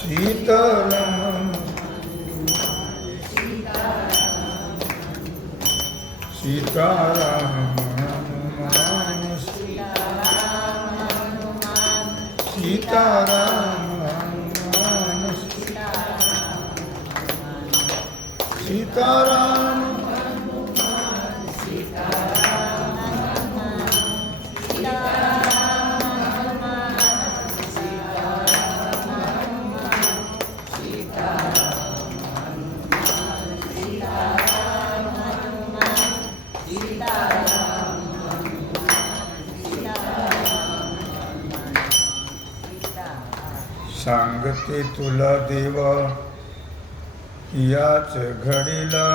సీతారామ సీతారామ సీతారామ సీతారామ सांगते तुला देवा याच घडीला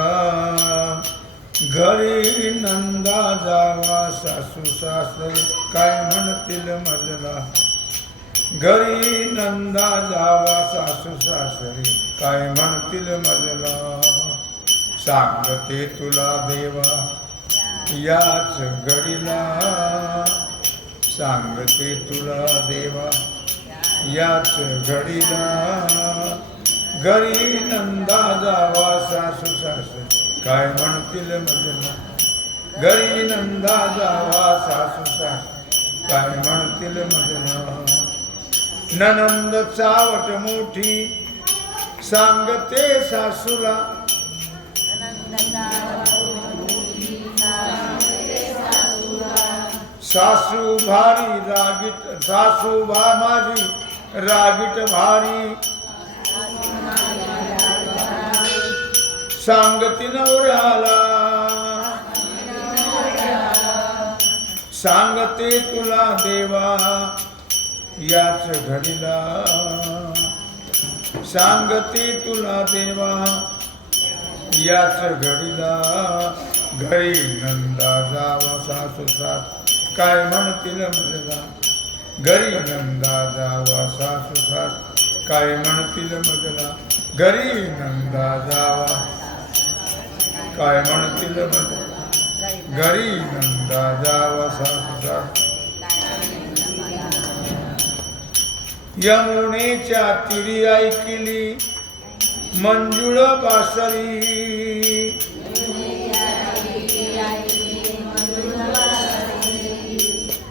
घरी नंदा जावा सासू सासरे काय म्हणतील मजला? घरी नंदा जावा सासू सासरे काय म्हणतील मजला? सांगते तुला देवा याच घडीला सांगते तुला देवा याच घडीला. घरी नंदा जावा सासू सासू काय म्हणतील मजना? घरी नंदा जावा सासू सासू काय म्हणतील मजना? ननंद चावट मोठी सांगते सासूला. सासू भारी रागीट सासू भा माझी रागीट भारी सांगती नवऱ्याला। सांगते तुला देवा याच घडीला। सांगते तुला देवा याच घडीला। घरी नंदा जावा सासू सास काय म्हणतील मजला घरी नंदा जावा सासू सास काय म्हणतील मजला घरी नंदा जावा काय म्हणतील मजला घरी नंदा जावा सासू सास यमुनेच्या तिरी ऐकली मंजुळ बासरी.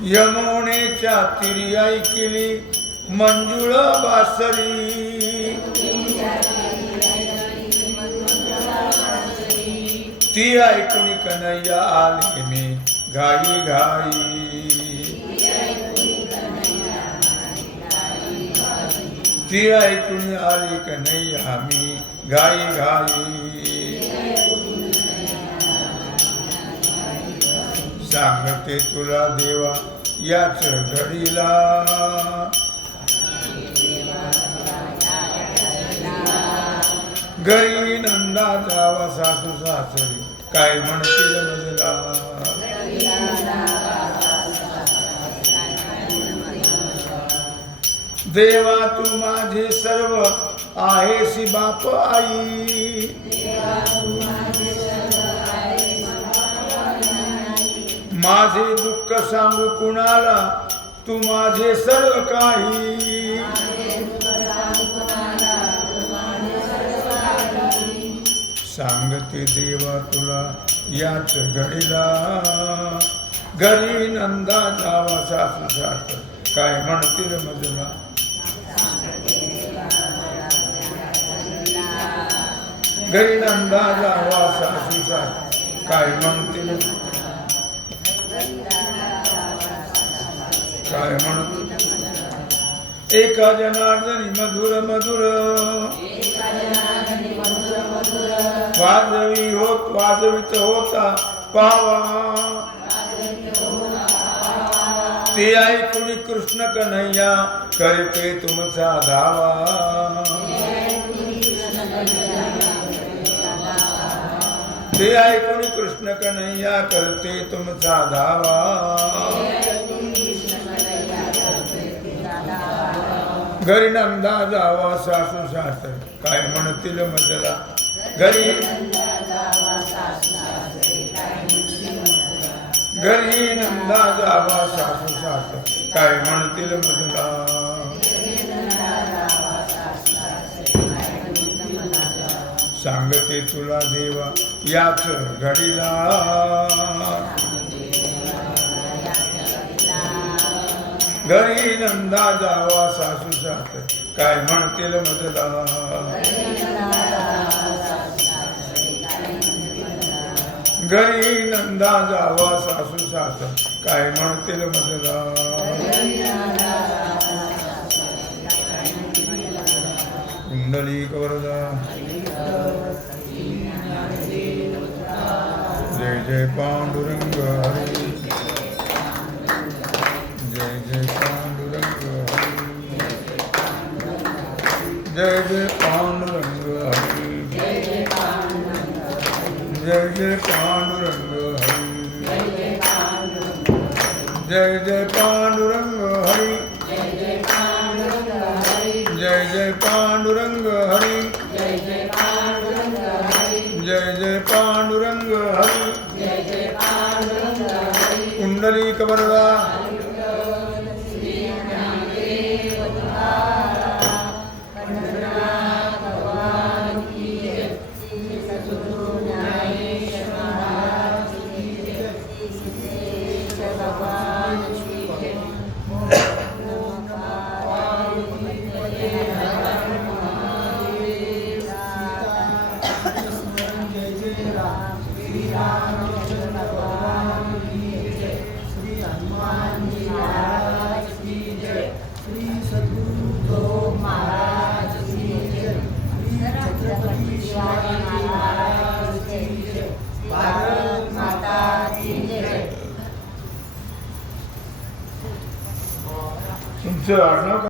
यमुनेच्या तिरी ऐकली मंजुळ बासरी. ती ऐकून कन्हैया आली मी घाई घाई. ती ऐकून आली कन्हैया मी घाई घाई. सांगते तुला देवा याच घडीला घरी नंदा जावा सासू सासरी काय म्हणतील मजला? देवा तू माझे सर्व आहेसी बाप आई. माझे दुःख सांगू कुणाला? तू माझे सर्व काही. सांगते देवा तुला याच घडीला. घरी नंदा जावा सासू सास काय म्हणतील मजला? घरी नंदा जावा सासू सास काय म्हणतील? काय म्हणतील एका जनार्दनी मधुर मधुर. वाजवी होत वाजवीत होता पावा. ते ऐकून कृष्ण कन्हैया करते तुमचा धावा. ते ऐकून कृष्ण कन्हैया करते तुमचा धावा. घरी नंदा जावा सासू सासर. काय म्हणतील मजला घरी? घरी नंदा जावा सासू सासर. काय म्हणतील मजला सांगते तुला देवा याच घडीला. घरी नंदा जावा सासू सात काय म्हणतील मजला घरी नंदा जावा सासू सात काय म्हणतील मजला कुंडली कवरदा. जय जय पांडुरंग हरी. जय जय पांडुरंग हरी। जय जय पांडुरंग हरी। जय जय पांडुरंग हरी। जय जय पांडुरंग हरी जय जय पांडुरंग हरी कुंडली कबरदा तुमचं आडनाव काय?